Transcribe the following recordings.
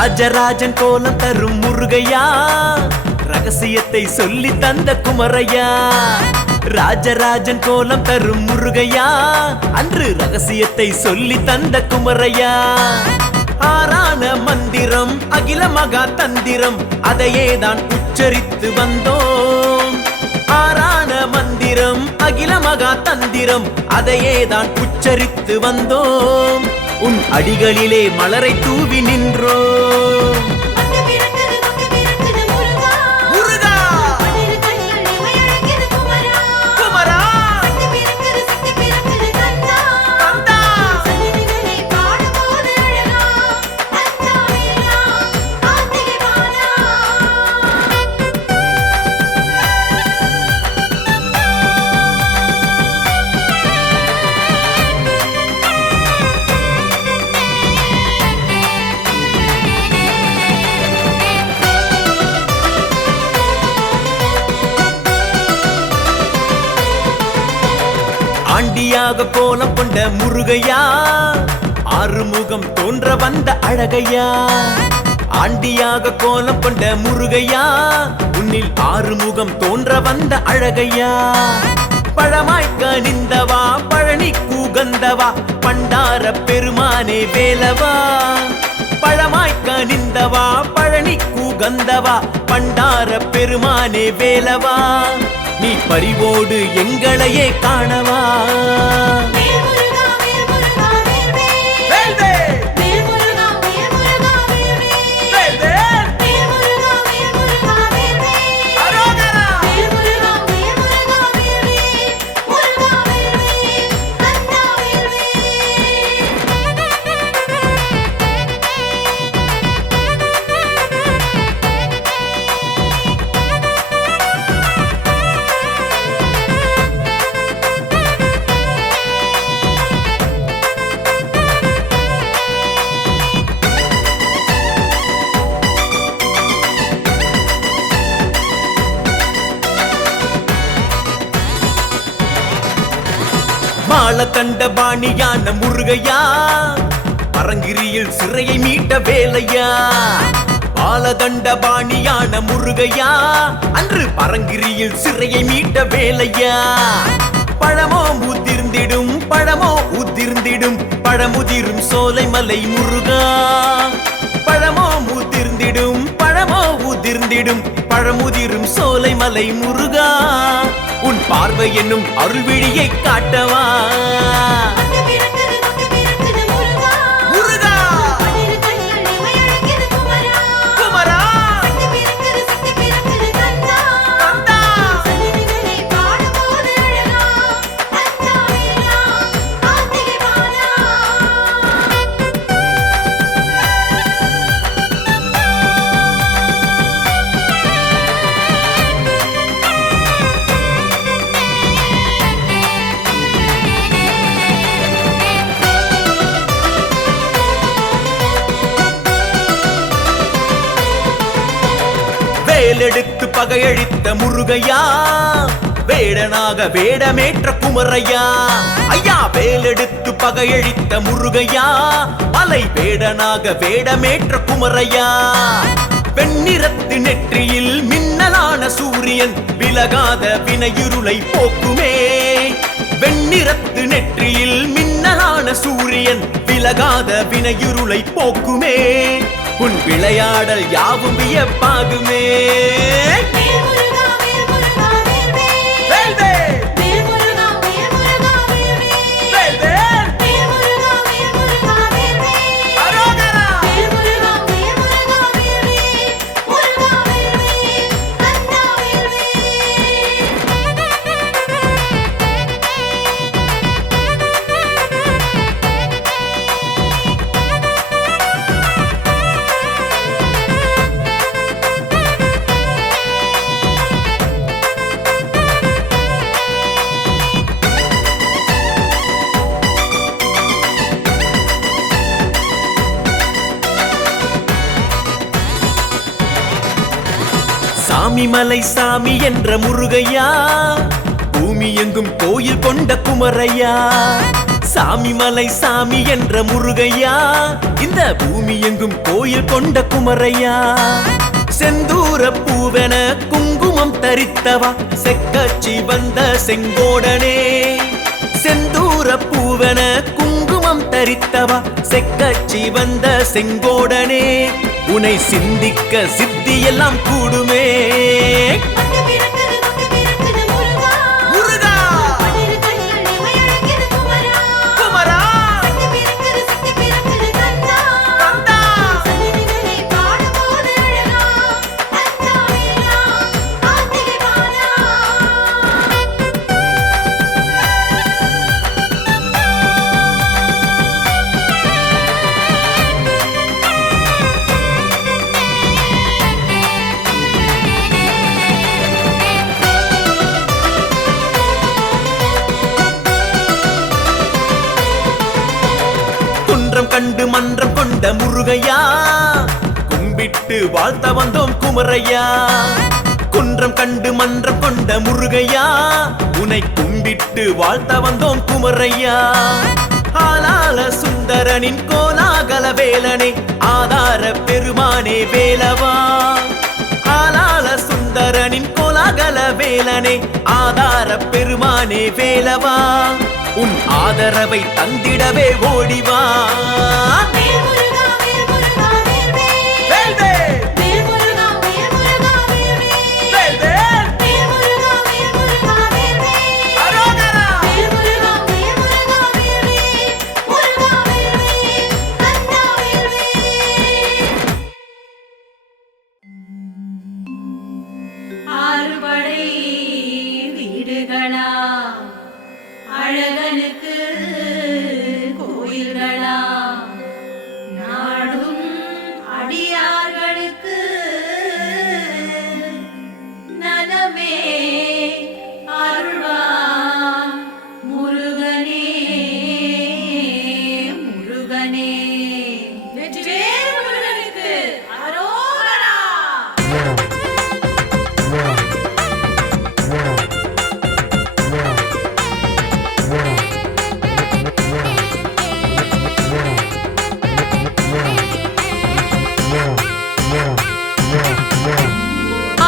ராஜராஜன் கோலம் தரும் முருகையா, ரகசியத்தை சொல்லி தந்த குமரையா. ராஜராஜன் கோலம் தரும் முருகையா, அன்று ரகசியத்தை சொல்லி தந்த குமரையா. ஆறான மந்திரம் அகில மகா தந்திரம், அதையேதான் உச்சரித்து வந்தோம். ஆறான மந்திரம் அகில மகா தந்திரம், அதையேதான் உச்சரித்து வந்தோம். உன் அடிகளிலே மலரை தூவி நின்றோம். ஆண்டியாக கோலம் கொண்ட முருகையா, ஆறுமுகம் தோன்ற வந்த அழகையா. ஆண்டியாக கோலம் கொண்ட முருகையா, உன்னில் ஆறுமுகம் தோன்ற வந்த அழகையா. பழமாய் கனிந்தவா பழனி கூகந்தவா, பண்டார பெருமானே வேலவா. பழமாய் கனிந்தவா பழனி கூகந்தவா, பண்டார பெருமானே வேலவா. நீ பரிவோடு எங்களையே காணவா. மாலகண்ட பாணியான முருகையா, பரங்கிரியில் சிறையை மீட்ட வேலையா. பாலகண்ட பாணியான முருகையா, அன்று பரங்கிரியில் சிறையை மீட்ட வேலையா. பழமோ உதிர்ந்திடும் பழமோ உதிர்ந்திடும், பழமுதிரும் சோலைமலை முருகா. பழமோ உதிர்ந்திடும் பழமோ உதிர்ந்திடும், பழமுதிரும் சோலைமலை முருகா. உன் பார்வை என்னும் அருள்விழியை காட்டவா. வேலெடுத்து பகையழித்த முருகையா, வேடனாக வேடமேற்ற குமரையா. ஐயா வேலெடுத்து பகையழித்த முருகையா, மலை வேடனாக வேடமேற்ற குமரையா. வெண்ணிறத்து நெற்றியில் மின்னலான சூரியன், விலகாத வினையிருளை போக்குமே. வெண்ணிறத்து நெற்றியில் மின்னலான சூரியன், விலகாத வினையிருளை போக்குமே. உன் விளையாடல் யாவும் வியப்பாகுமே. சாமிமலை சாமி என்ற முருகையா, பூமி எங்கும் கோயில் கொண்ட குமரையா. சாமி மலை சாமி என்ற முருகையா இந்த பூமி எங்கும் கோயில் கொண்ட குமரையா செந்தூர பூவென குங்குமம் தரித்தவா செக்கச்சி வந்த செங்கோடனே செந்தூர பூவென குங்குமம் தரித்தவா செக்கச்சி வந்த செங்கோடனே உனை சிந்திக்க சித்தி எல்லாம் கூடுமே கண்டு மன்றம் கொண்ட முருகையா கும்பிட்டு வாழ்த்த வந்தோம் குமரையா குன்றம் கண்டு மன்றம் கொண்ட முருகையா உனை கும்பிட்டு வாழ்த்த வந்தோம் குமரையா ஆலால சுந்தரனின் கோலாகல வேலனே ஆதார பெருமானே வேலவா ஆலால சுந்தரனின் கோலாகல வேலனே ஆதார பெருமானே வேலவா உன் ஆதரவை தந்திடவே ஓடிவா அழகனுக்கு கோயில்களா நாடும் அடியார்களுக்கு நலமே அருள்வா முருகனே முருகனே வெற்றிவேல் முருகனுக்கு அரோகரா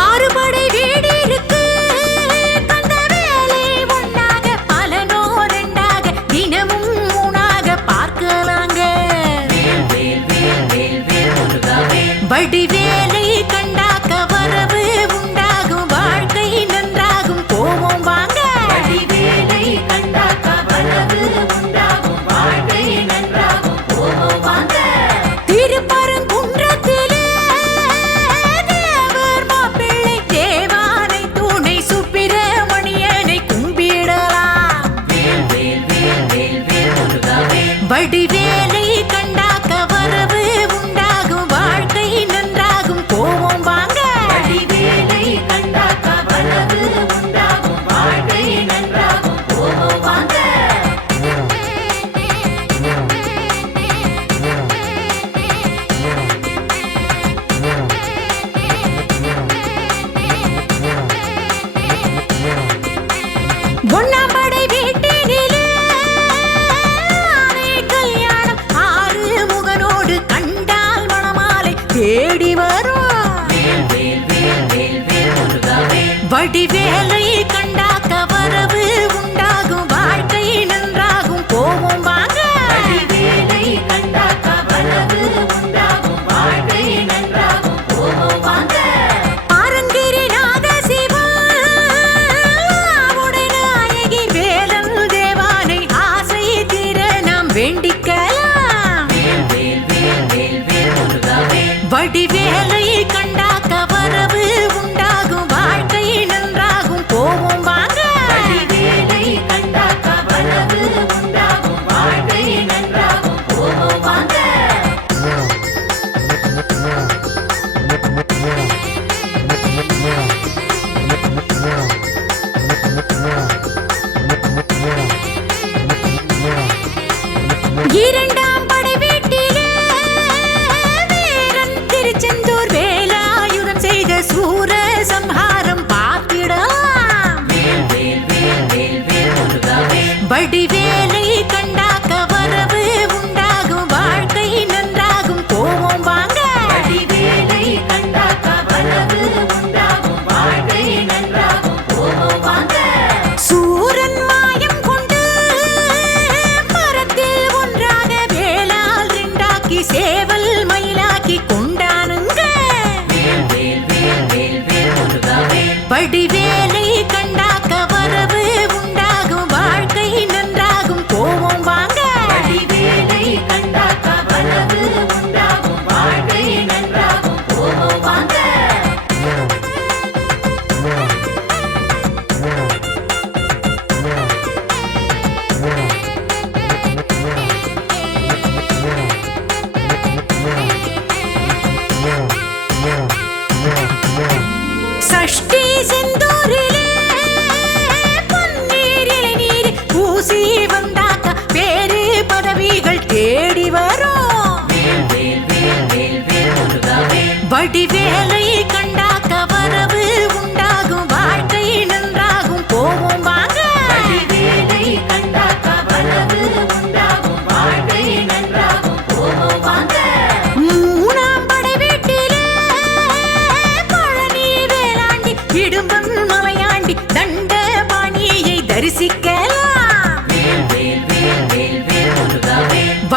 ஆறுபடை வீடு இருக்கு கந்த வேலை ஒன்றாக பல நோரெண்டாக தினமும் மூணாக பார்க்கலாங்க வடி வேலை கண்டாக்க வரவு உண்டாகும் வாழ்க்கை நன்றாகும் போவோம் வாங்க வடி வேலை கண்டாக்க வரவு உண்டாகும் வாழ்க்கை நன்றாகும் போவோம் வாங்க திருப்பரங்குன்றத்திலே தேவர் மாப்பிள்ளை தேவானை துணை சுப்பிரமணியனை கும்பிடலாம் வடிவேலை கண்டாக்க வரவு உண்டாகும் வாழ்க்கை நன்றாகும் போவோம் வாங்க வடிவேலை கண்டாக்க வரவு உண்டாகும் வாழ்க்கை நன்றாகும் போவோம் வாங்க ஒன்னாம்படை வீட்டினிலே கல்யாணம் ஆறு முகனோடு கண்டால் மணமாலை தேடி வரும் வடிவேலை கண்டாக்க வரவு உண்டாகும் வாழ்க்கை நன்றாகும் போவோம் வாங்க வடிவேலை கண்டாக்க வரவு உண்டாகும் வாழ்க்கை நன்றாகும் போவோம் வாங்க ஆரங்கிரிநாத சிவா உடைநாயகி வேலன் தேவானை ஆசை தீர நாம் வேண்டிக்கலாம் வடிவேலை கண்டாக்க வரவு உண்டாகும் வாழ்க்கை நன்றாகும் போவோம் வாங்க வடிவேலை கண்டாக்க வரவு உண்டாகும் வாழ்க்கை நன்றாகும் போவோம் வாங்க இரண்டாம் படை வீட்டிலே வீரன் திருச்செந்தூர் வேலாயுதம் செய்த சூர சம்ஹாரம் பார்த்திடலாம் வடிவேலை கண்டா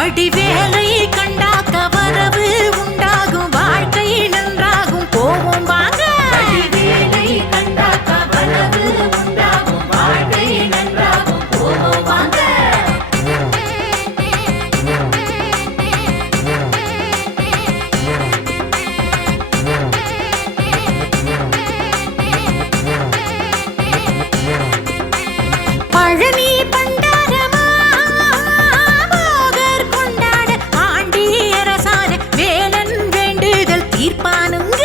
வடிவேலை கண்டாக்க வரவு உண்டாகும் வாழ்க்கை நன்றாகும் போவோம் வாங்க வடிவேலை கண்டாக்க வரவு உண்டாகும் வாழ்க்கை நன்றாகும் போவோம் வாங்க பழனி பண்டாரமா போகர் கொண்டாட ஆண்டியரசான வேலன் வேண்டுதல் தீர்ப்பானுங்க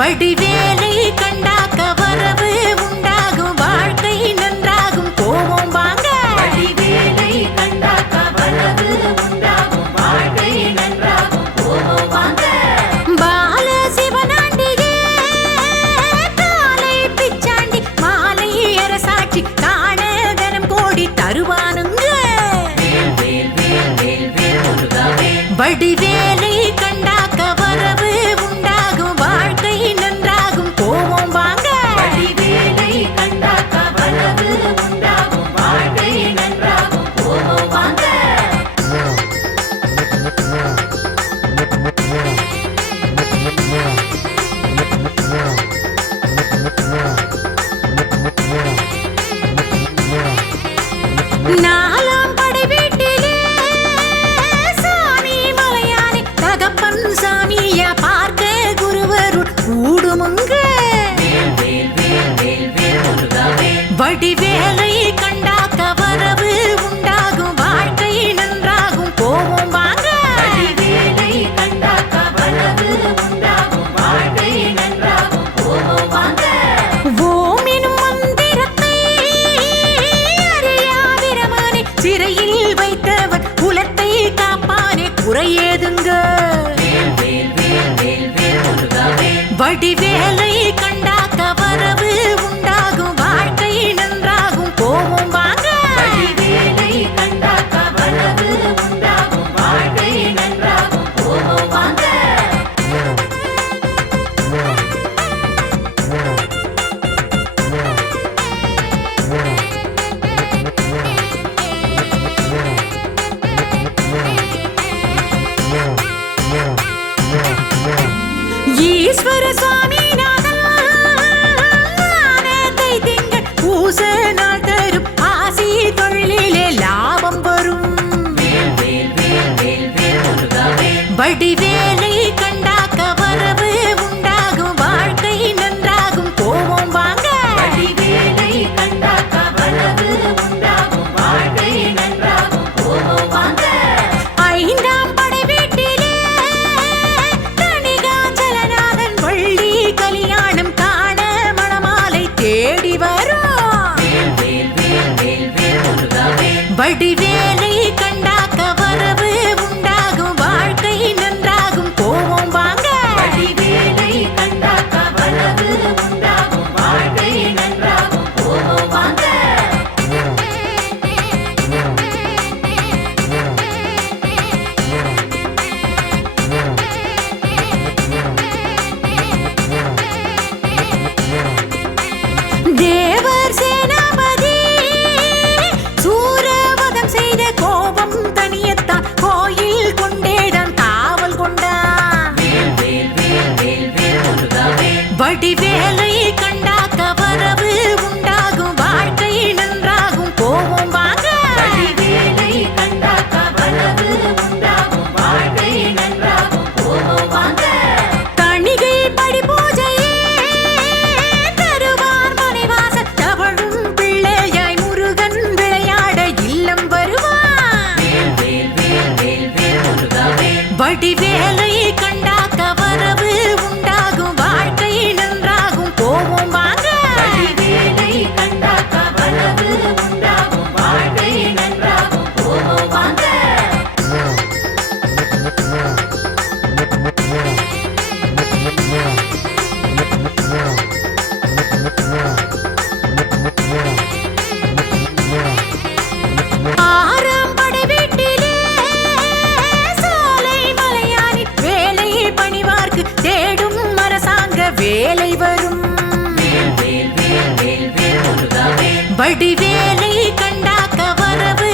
வடிவேலை கண்டாக்க வரவு உண்டாகும் வாழ்க்கை நன்றாகும் போவோம் வாங்க வடிவேலை கண்டாக்க வரவு உண்டாகும் வாழ்க்கை நன்றாகும் போவோம் வாங்க பால சிவனாண்டியே காலை பிச்சாண்டி மாலை அரசாட்சி காண தனம் கோடி தருவானுங்க வடிவேலை கண்டாக்க வரவு உண்டாகும் வாழ்க்கை நன்றாகும் போவோம் வாங்க வடிவேலை கண்டாக்க வரவு உண்டாகும் வாழ்க்கை நன்றாகும் போவோம் வாங்க நாலாம் படை வீட்டிலே சாமி மலையானே தகப்பன் சாமிய பார்க்க குருவருள் கூடுமுங்க வடிவேலை கண்டாக்க வரவு உண்டாகும் வாழ்க்கை நன்றாகும் போவோம் வாங்க வடிவேலை கண்டாக்க வரவு உண்டாகும் வாழ்க்கை நன்றாகும் போவோம் வாங்க ஓம் எனும் மந்திரத்தை அறியாதிரமானே சிறையில் வைத்தவன் குலத்தை காப்பானே குறையேதுங்க வடிவேலை கண்டாக்க வரவு உண்டாகும் வாழ்க்கை நன்றாகும் போவோம் வாங்க வடிவேலை கண்டாக்க வரவு உண்டாகும் வாழ்க்கை நன்றாகும் போவோம் வாங்க ஈஸ்வர சுவாமிநாதன் ஆனத்தை திங்கள் பூச நாள் தரும் ஆசி தொழிலே லாபம் வரும் வடிவேலை கண்டாக்க வரவு உண்டாகும் வாழ்க்கை நன்றாகும் போவோம் வாங்க வடிவேலை கண்டாக்க வரவு உண்டாகும் வாழ்க்கை நன்றாகும் போவோம் வாங்க ஐந்தாம் படை வீட்டிலே கணிகாச்சலநாதன் வள்ளி கல்யாணம் காண மணமாலை தேடி வரும் வடிவேலை கண்டாக்க வரவு உண்டாகும் வாழ்க்கை நன்றாகும் போவோம் வாங்க வடிவேலை கண்டாக்க வரவு உண்டாகும் வாழ்க்கை நன்றாகும் போவோம் வாங்க தேவர் சேனாபதி சூரவதம் செய்த கோபம் தனியத்தான் கோயில் கொண்டேதான் காவல் கொண்டான் வடிவேலை கண்டாக்க வரவு உண்டாகும் வாழ்க்கை நன்றாகும் போவோம் வாங்க வடிவேலை கண்டாக்க வரவு உண்டாகும் வாழ்க்கை நன்றாகும் போவோம் வாங்க கணிகை படி பூஜையே தருவார் மனைவாச தவழும் பிள்ளையாய் முருகன் விளையாட இல்லம் வருவான் வடிவேலை கண்டாக்க வரவு உண்டாகும் வாழ்க்கை நன்றாகும் போவோம் வாங்க வடிவேலை கண்டாக்க வரவு உண்டாகும் வாழ்க்கை நன்றாகும் போவோம் வாங்க ஆறாம் படை வீட்டிலே சாலை மலையானி வேலை பணிவார்க்கு தேடும் அரசாங்க வேலை வரும் வடிவேலை கண்டாக்க வரவு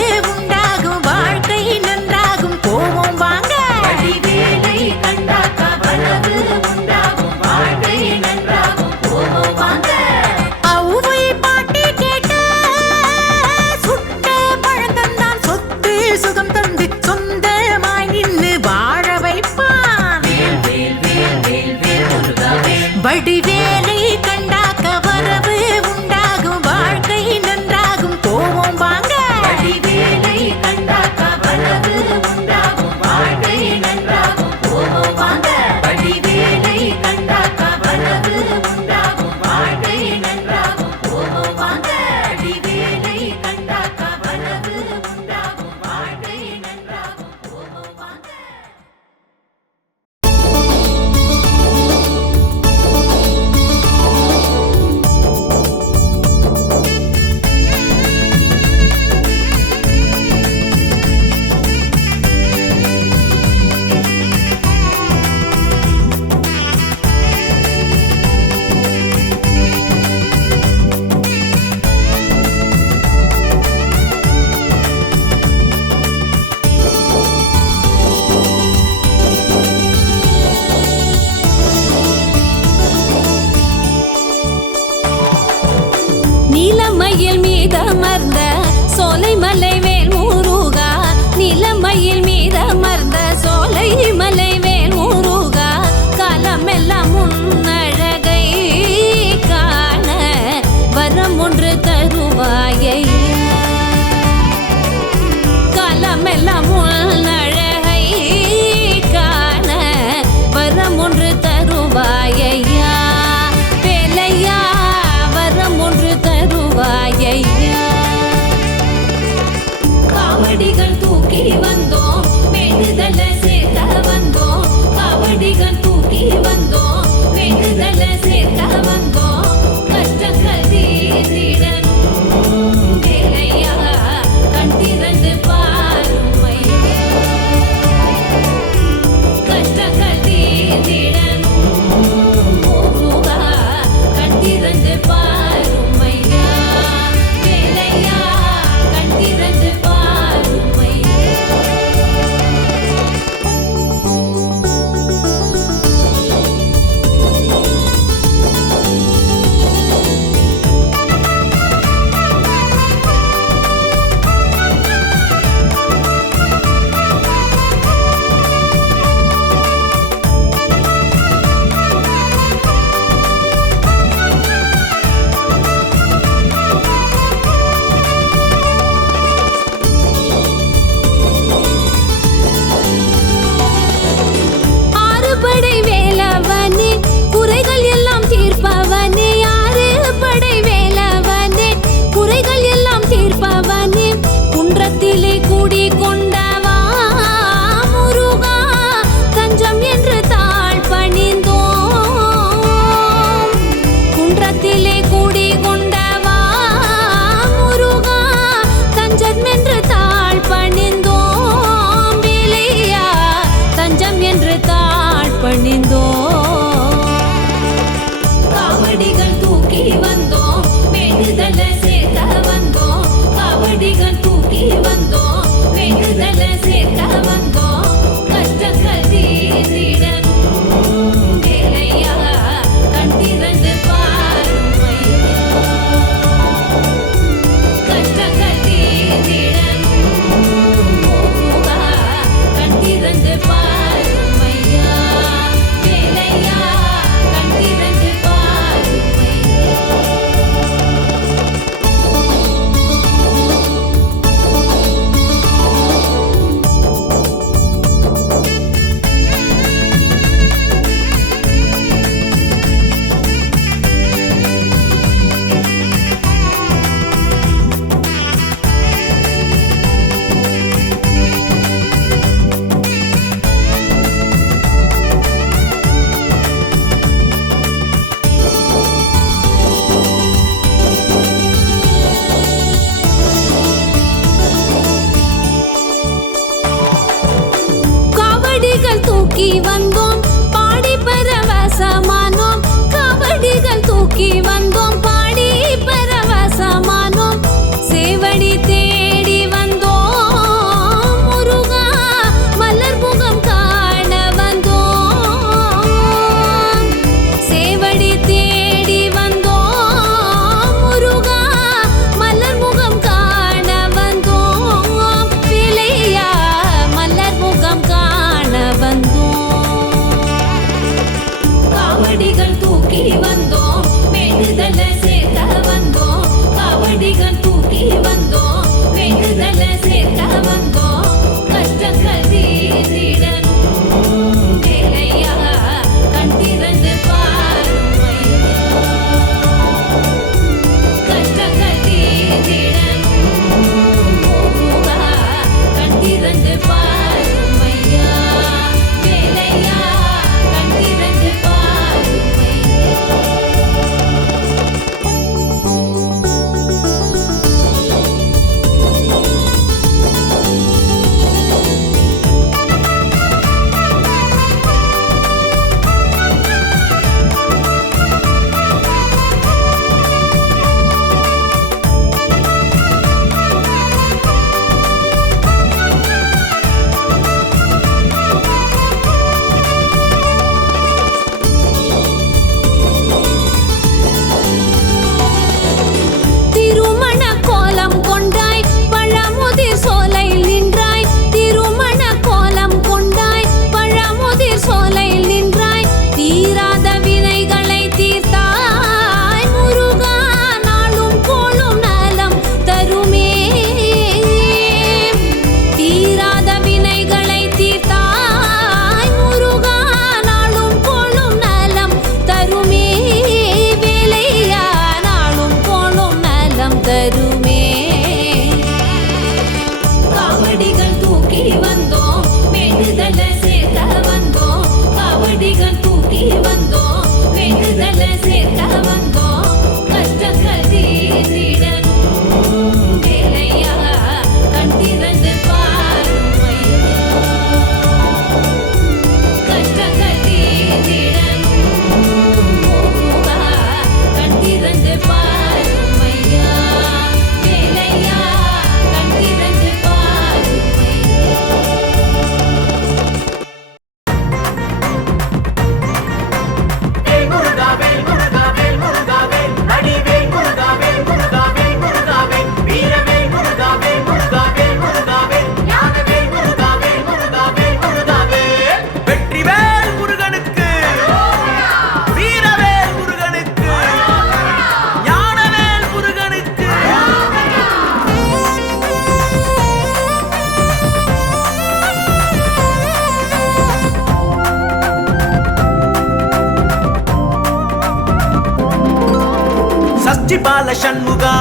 பால சண்முகா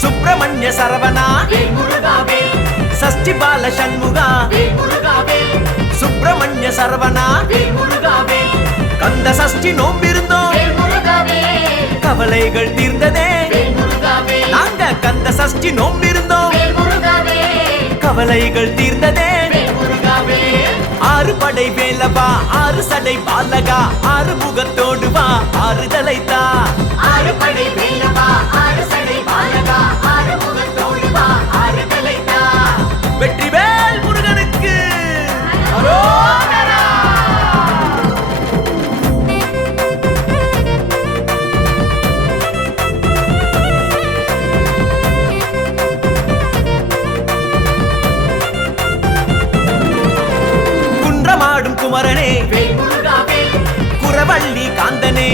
சுப்பிரமணிய சரவணா சஷ்டி பால சண்முகா சுப்பிரமணிய சரவணா கந்த சஷ்டி நோம்பிருந்தோம் கவலைகள் தீர்ந்ததே நாங்க கந்த சஷ்டி நோம்பிருந்தோம் கவலைகள் தீர்ந்ததே ஆறு படை வேலவா ஆறு சடை பாலகா ஆறு முகத்தோடு வா ஆறுதலை தா ஆறு படை வேலவா ஆறு சடை பாலகா ஆறு முகத்தோடு வா ஆறுதலை தா வெற்றிவேல் முருகனுக்கு அரோகரா. குன்றமாடும் குமரனே குரவள்ளி காந்தனே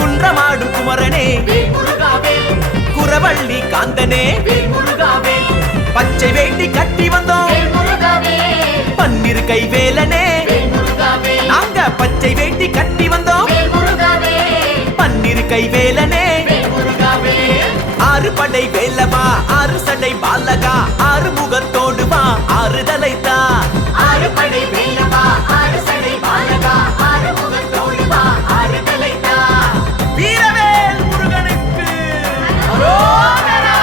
குன்றமாடும் குமரனே குரவள்ளி காந்தனே பச்சை வேண்டி கட்டி வந்தோம் பன்னிரு கை வேலனே நாங்க பச்சை வேண்டி கட்டி வந்தோம் பன்னிரு கை வேலனே ஆறு படை வேலவா ஆறு சடை பாலகா ஆறு முகத்தோடு வா ஆறுதலை தா ஆறு படை வேலவா ஆறு சடை பாலகா ஆறு முகத்தோடு வா ஆறுதலை தா வீரவேல் முருகனுக்கு அரோகரா.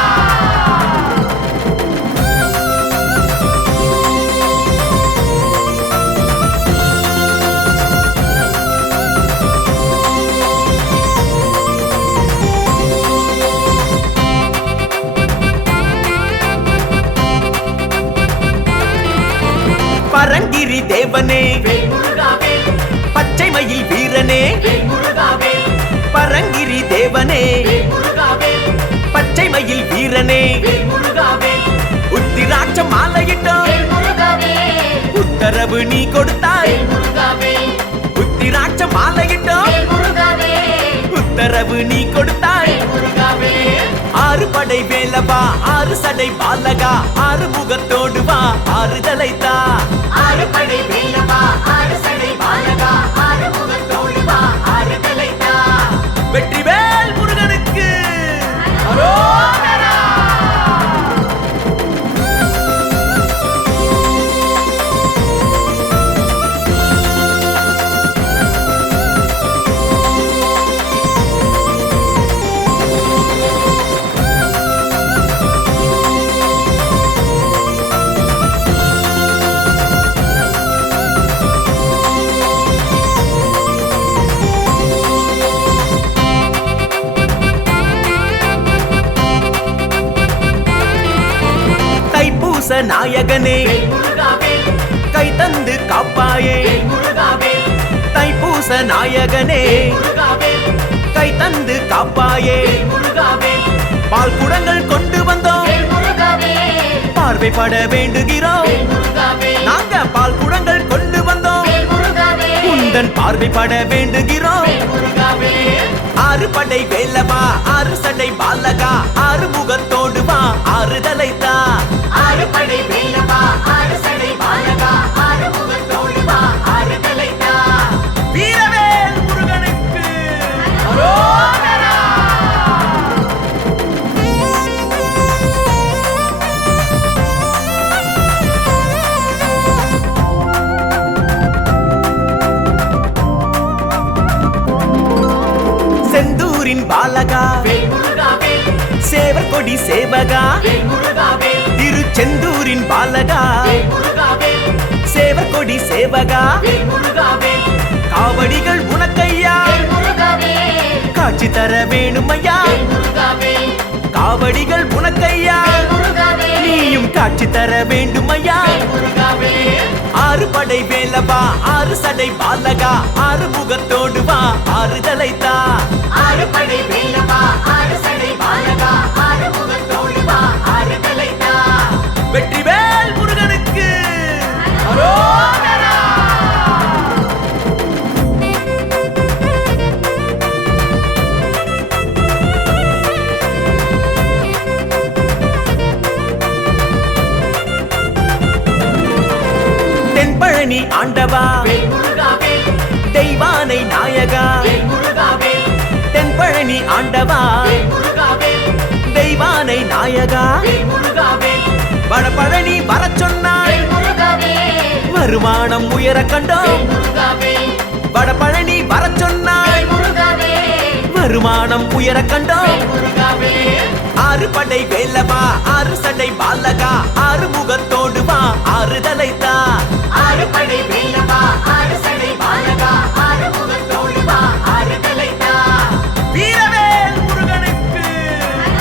பரங்கிரி தேவனே பச்சை மயில் வீரனே பரங்கிரி தேவனே பச்சை மயில் வீரனே உத்திராட்ச மாலையிட்டோம் உத்தரவு நீ கொடுத்தாய் உத்திராட்ச மாலையிட்டோம் உத்தரவு நீ கொடுத்தாய் ஆறு படை வேலவா ஆறு சடை பாலகா ஆறு முகத்தோடு வா ஆறுதலை தா ஆறு படை வேலவா ஆறு சடை பாலகா ஆறு முகத்தோடு வா ஆறுதலை தா வெற்றிவேல் முருகனுக்கு அரோகரா. தைப்பூச நாயகனே கை தந்து காப்பாயே தைப்பூச நாயகனே கை தந்து காப்பாயே பால் குடங்கள் கொண்டு வந்தோம் பார்வைப்பட வேண்டுகிறோம் நாங்க பால் குடங்கள் கொண்டு வந்தோம் குந்தன் பார்வைப்பட வேண்டுகிறோம் ஆறு படை வேலவா ஆறு சடை பாலகா ஆறு முகத்தோடு வா ஆறுதலை தா ஆறு படை வேலவா ஆறு சடை பாலகா ஆறு முகத்தோடு வா ஆறுதலை தா வீரவேல் முருகனுக்கு அரோகரா. செந்தூரின் பாலகா சேவர் கொடி சேவகா திருச்செந்தூரின் பாலகா சேவர் கொடி சேவகா காவடிகள் உனக்கையா காட்சி தர வேணுமையா காவடிகள் உனக்கையா நீயும் காட்சி தர வேண்டுமையா ஆறு படை வேலவா ஆறு சடை பாலகா ஆறு முகத்தோடு வா ஆறுதலை தா ஆறு படை வேலவா ஆறு சடை பாலகா ஆறு முகத்தோடு வா ஆறுதலை தா வெற்றிவேல் முருகனுக்கு அரோகரா. தென்பழனி ஆண்டவா தெய்வானை நாயகா தென்பழனி வடபழனி ஆண்டவா தெய்வானை நாயகா வடபழனி வரச் சொன்னாய் வருமானம் உயர கண்டோம் வடபழனி வரச் சொன்னாய் வருமானம் உயர கண்டோம் ஆறு படை வேலவா ஆறு சடை பாலகா ஆறு முகத்தோடு வா ஆறுதலை தா ஆறு படை வேலவா ஆறு சடை பாலகா ஆறு முகத்தோடு வா ஆறுதலை தா வீரவேல் முருகனுக்கு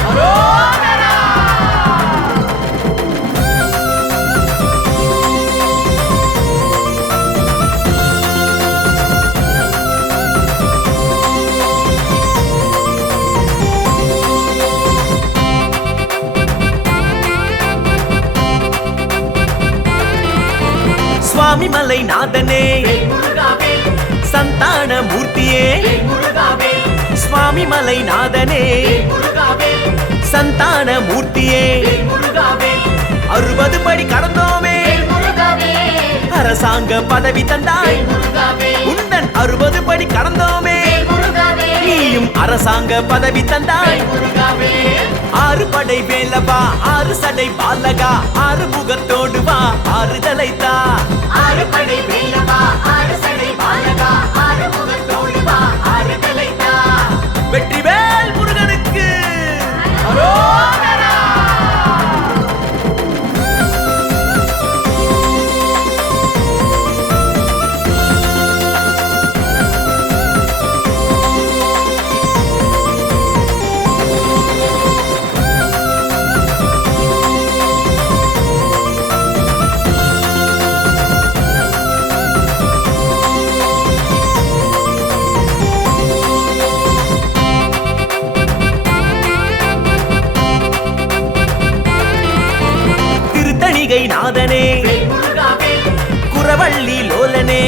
அரோகரா. சுவாமி மலை நாதனே சந்தான மூர்த்தியே சுவாமி மலை நாதனே சந்தான மூர்த்தியே 60 படி கடந்தோமே அரசாங்க பதவி தந்தாய் உந்தன் 60 படி கடந்தோமே நீயும் அரசாங்க பதவி தந்தாய் ஆறு படை வேலவா ஆறு சடை பாலகா ஆறு முகத்தோடு வா ஆறுதலை தா ஆறு படை வேலவா ஆறு சடை பாலகா ஆறு முகத்தோடு வா ஆறுதலை தா வெற்றிவேல் முருகனுக்கு அரோகரா. திருத்தணிகை நாதனே குரவள்ளி லோலனே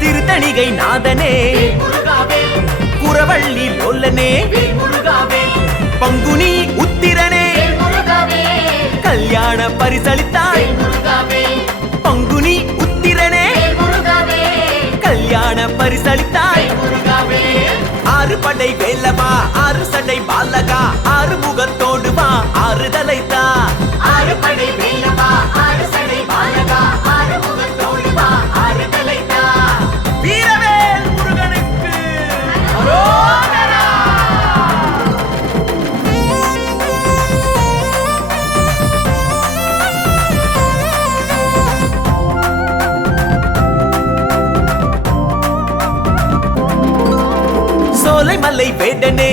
திருத்தணிகை நாதனே குரவள்ளி லோலனே பங்குனி உத்திரனே கல்யாண பரிசளித்தாய் பங்குனி உத்திரனே கல்யாண பரிசளித்தாய் ஆறு படை வேலவா ஆறு சடை பாலகா ஆறு முகத்தோடு வா ஆறுதலை தா ஆறு படை வேலவா ஆறு சடை பாலகா ஆறு முகத்தோடு வா ஆறுதலை தா வீரவேல் முருகனுக்கு அரோகரா. சோலைமலை வேடனே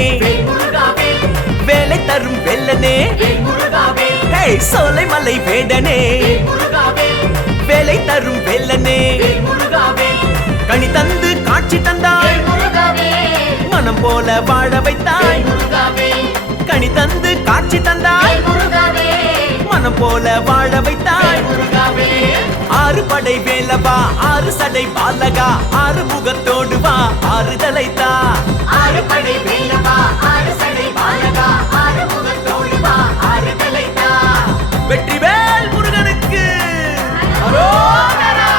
வேலை தரும் வெள்ளனே ஹே சோலைமலை வேடனே வேலை தரும் வெள்ளனே கனி தந்து காட்சி தந்தாய் மனம் போல வாழ வைத்தாய் கனி தந்து காட்சி தந்தாய் மனம் போல வாழ வைத்தாய் ஆறு படை வேலவா ஆறு சடை பாலகா ஆறு முகத்தோடு வா ஆறுதலை தா ஆறு படை வேலவா ஆறு சடை பாலகா ஆறு முகத்தோடு வா ஆறுதலை தா வெற்றிவேல் முருகனுக்கு அரோகரா.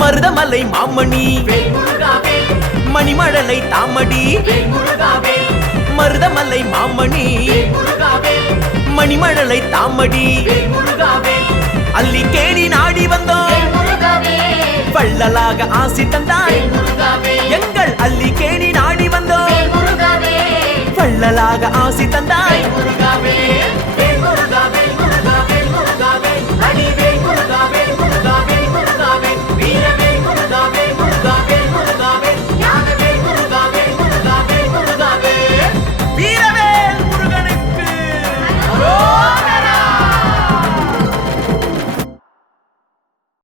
மருதமலை மாமணி மணிமழலை தாமடி மருதமலை மாமணி மணிமழலை தாமடி அல்லிக்கேணி நாடி வந்தோம் வள்ளலாக ஆசி தந்தாய் எங்கள் அல்லிக்கேணி நாடி வந்தோம் வள்ளலாக ஆசி தந்தாய்